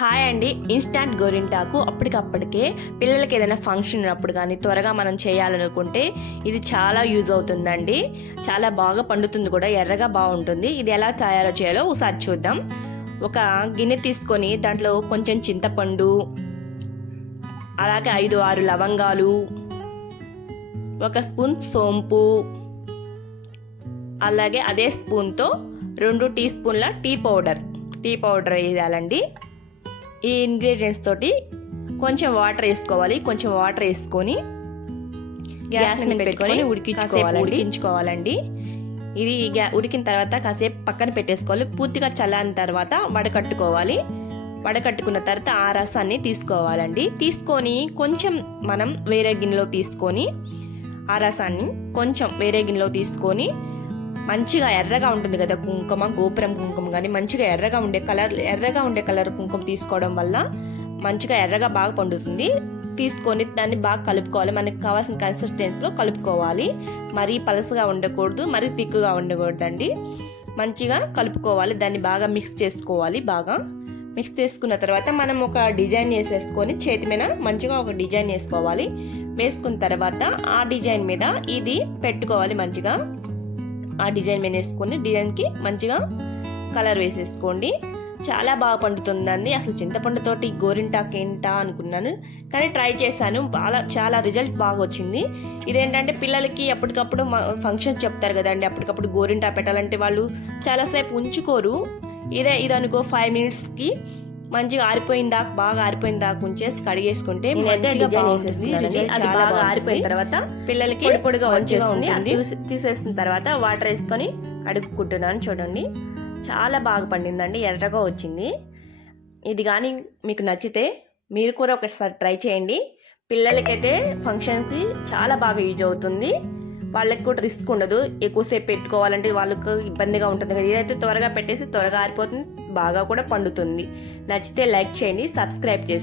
Hi అండి. Instant గోరింటాకు అప్పటికప్పటికే పిల్లలకి ఏదైనా ఫంక్షన్ ఉన్నప్పుడు కానీ త్వరగా మనం చేయాలనుకుంటే ఇది చాలా యూజ్ అవుతుందండి. చాలా బాగా పండుతుంది కూడా, ఎర్రగా బాగుంటుంది. ఇది ఎలా తయారు చేయాలో ఒకసారి చూద్దాం. ఒక గిన్నె తీసుకొని దాంట్లో కొంచెం చింతపండు, అలాగే 5-6 లవంగాలు, 1 స్పూన్ సోంపు, అలాగే అదే స్పూన్తో 2 టీ స్పూన్ల టీ పౌడర్ వేయాలండి. ఈ ఇంగ్రీడియంట్స్ తోటి కొంచెం వాటర్ వేసుకోవాలి. కొంచెం వాటర్ వేసుకొని గ్యాస్ మీద పెట్టుకొని ఉడికించుకోవాలండి. ఇది ఉడికిన తర్వాత కాసేపు పక్కన పెట్టేసుకోవాలి. పూర్తిగా చల్లారిన తర్వాత వడకట్టుకోవాలి. వడకట్టుకున్న తర్వాత ఆ రసాన్ని తీసుకోవాలండి. తీసుకొని కొంచెం మనం వేరే గిన్నెలో తీసుకొని ఆ రసాన్ని కొంచెం వేరే గిన్నెలో తీసుకొని మంచిగా ఎర్రగా ఉంటుంది కదా కుంకుమ, గోపురం కుంకుమ కానీ మంచిగా ఎర్రగా ఉండే కలర్ కుంకుమ తీసుకోవడం వల్ల మంచిగా ఎర్రగా బాగా పండుతుంది. తీసుకొని దాన్ని బాగా కలుపుకోవాలి. మనకి కావాల్సిన కన్సిస్టెన్సీలో కలుపుకోవాలి. మరీ పలసగా ఉండకూడదు, మరీ తిక్కుగా ఉండకూడదండి. మంచిగా కలుపుకోవాలి. దాన్ని బాగా మిక్స్ చేసుకోవాలి. బాగా మిక్స్ చేసుకున్న తర్వాత మనం ఒక డిజైన్ వేసేసుకొని చేతి మీద మంచిగా ఒక డిజైన్ వేసుకోవాలి. వేసుకున్న తర్వాత ఆ డిజైన్ మీద ఇది పెట్టుకోవాలి. మంచిగా ఆ డిజైన్ మీద వేసుకొని డిజైన్కి మంచిగా కలర్ వేసేసుకోండి. చాలా బాగా పండుతుందండి. అసలు చింతపండుతోటి గోరింటాకు ఏంటా అనుకున్నాను, కానీ ట్రై చేశాను. చాలా రిజల్ట్ బాగా వచ్చింది. ఇదేంటంటే పిల్లలకి అప్పటికప్పుడు ఫంక్షన్స్ చెప్తారు కదండి, అప్పటికప్పుడు గోరింటా పెట్టాలంటే వాళ్ళు చాలాసేపు ఉంచుకోరు. ఇది అనుకో 5 మినిట్స్కి మంచిగా బాగా ఆరిపోయిన దాకా ఉంచేసి కడిగేసుకుంటే బాగా ఆరిపోయిన తర్వాత పిల్లలకి పొడిగా వచ్చేస్తుంది. తీసేసిన తర్వాత వాటర్ వేసుకొని కడుక్కుంటున్నాను. చూడండి, చాలా బాగా పండిందండి, ఎర్రగా వచ్చింది. ఇది కానీ మీకు నచ్చితే మీరు కూడా ఒకసారి ట్రై చేయండి. పిల్లలకైతే ఫంక్షన్కి చాలా బాగా యూజ్ అవుతుంది. వాళ్ళకి కూడా రిస్క్ ఉండదు. ఎక్కువసేపు పెట్టుకోవాలంటే వాళ్ళకు ఇబ్బందిగా ఉంటుంది కదా. ఇదైతే త్వరగా పెట్టేసి త్వరగా ఆరిపోతుంది, బాగా కూడా పండుతుంది. నచ్చితే లైక్ చేయండి, సబ్స్క్రైబ్ చేసి